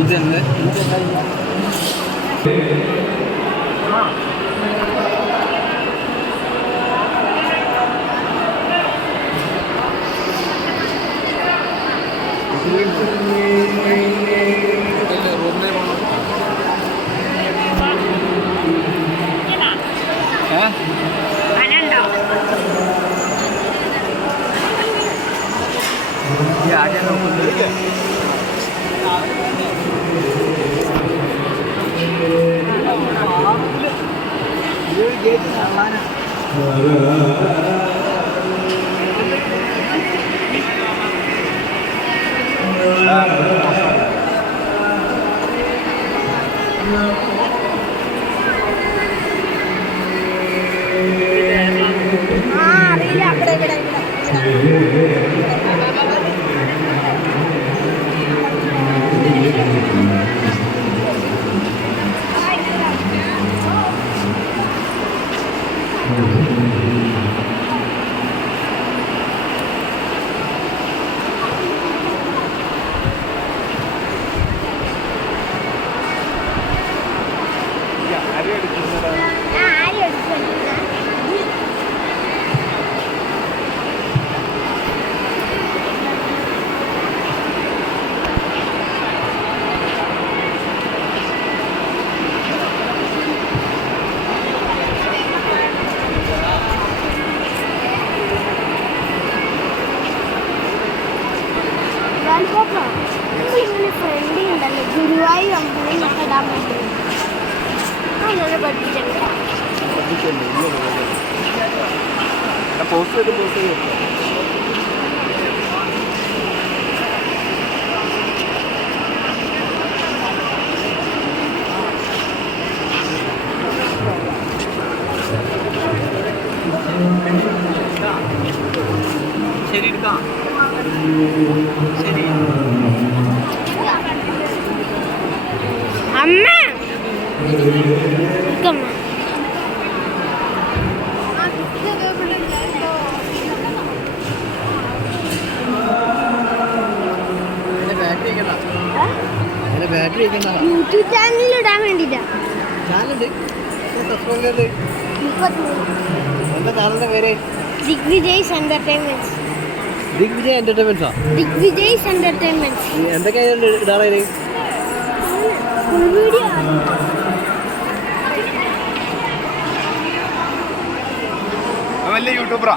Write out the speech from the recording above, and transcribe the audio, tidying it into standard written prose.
ഇതല്ലേ आगे ഫ്രണ്ട്ലി ഉണ്ടല്ലോ ഗുരുവായൂർ അമ്പലം ഇടാൻ പറ്റും അങ്ങനെ പഠിപ്പിച്ചിട്ടുണ്ട് ശരി എടുക്കാം ശരി അമ്മ യൂട്യൂബ് ചാനലിൽ ഇടാൻ വേണ്ടിട്ടാ. ദിഗ്വിജയ്സ് എന്റർടൈൻമെന്റ്സ്. ദിഗ്വിജയ് എന്റർടൈൻമെന്റ്സാ? ദിഗ്വിജയ്സ് എന്റർടൈൻമെന്റ്സ്. എന്തൊക്കെയാണ് ഇടാറ്? ഫുൾ വീഡിയോ വലിയ യൂട്യൂബറാ.